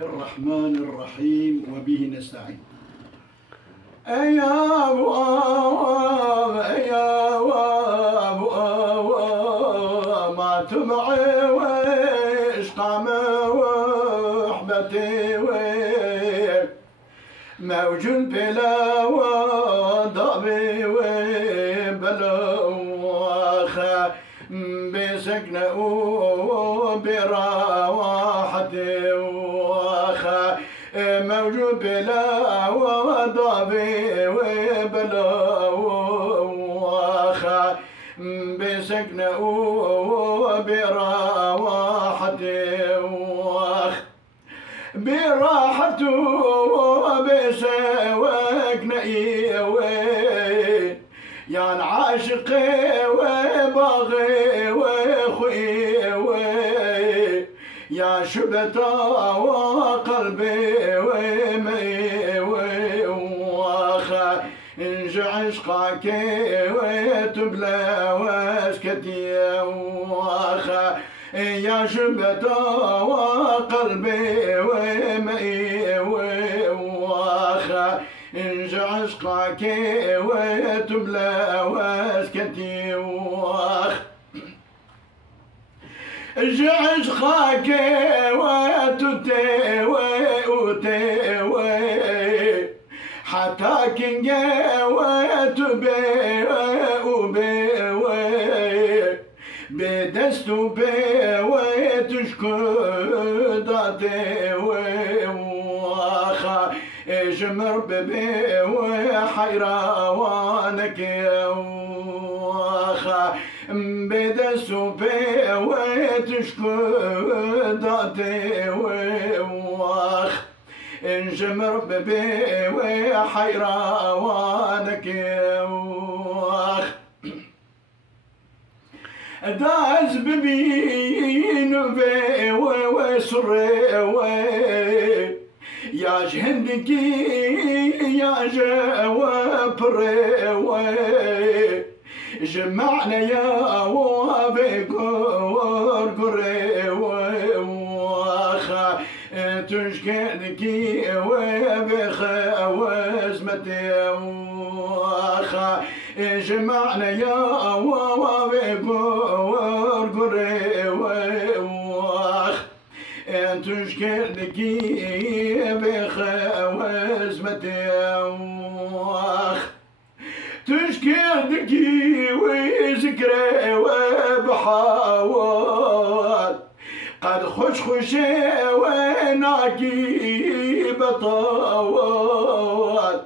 الرحمن الرحيم وبه نستعين. يا ابو يا ابو ما تمعي ويش قامه وحبتي موجود بلا وضبي وبلا وخا بسكنه وبراحتي وخا موجود بلا وضبي وبلا وخا بسكنه وبراحتي وخا براحته وبسواك نقي يا عاشقي وباغي وخوي يا شبتا وقلبي ومي وخا انج عشقك وتبلى واسكتي وخا يا شبتا وقلبي ومي وخا انج عشقك وتبلى واسكتي وخا انج عشقك وتتي وتي حتى كنجا وتبي بدستو بي وتشكداتي وخا جمر ببي وحيرانك وخا بدستو بي وتشكداتي وخا جمر ببي وحيرانك وخا داز ببين في وسري يا جهندك يا جوابري جمعنا يا وبكور قري وخا تشكنك وبخوزمتي وخا جمعنا يا وبكور قري وخا تشكنك بخوزمتي وخا تشكنك وذكري وبحاول قد خشخشي وناكي بطاول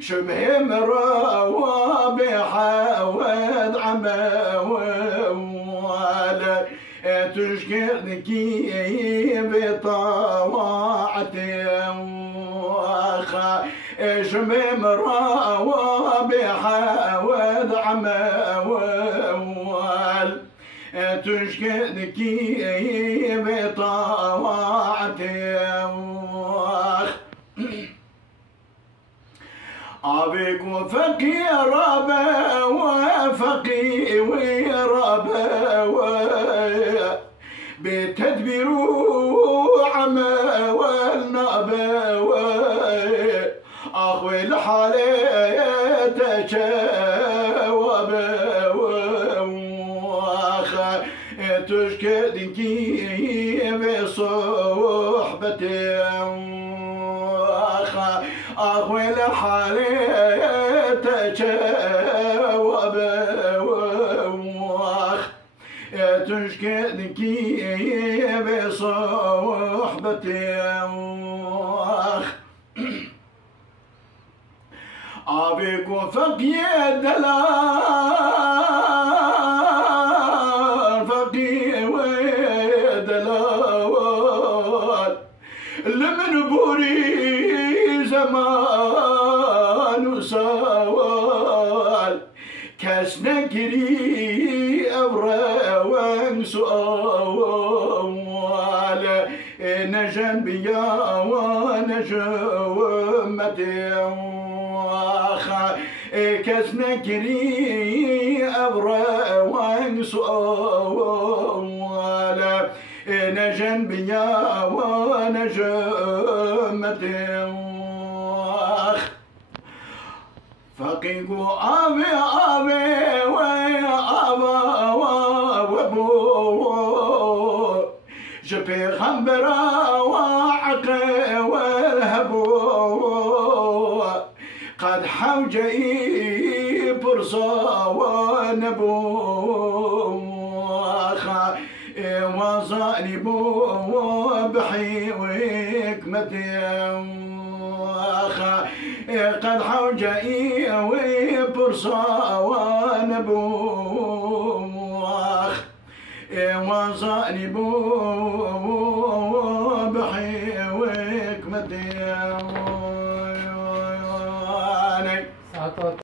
شبه مرا بحاول عماول تشكرك بطاعتي وخا شبه مرا بحاول عماول تشكرك بطاعتي وخا أبيك وفقي ربا وفقي وربا بتدبير عما والنبا أخوي الحالة تجاوب وخا تشكدك بصحبتي وخا أخوي الحالة تجاوب وخا تشكدك بصحبتي وخا أبيك وفقي الدلال فقي ودلال لمن بوري زمان وسوال كسنكري أبرا وسؤال نجم بيا ونجمتي وخا كسنكري أبرا وسؤال نجم جنبيا ونجمتي فقيقو أبي وأبا وأبو جبي خمبرا وعقي والهبو قد حوجي برصا ونبو وظالبو بحي وحكمتي قد حوجي وبرصا ونبو وظالبو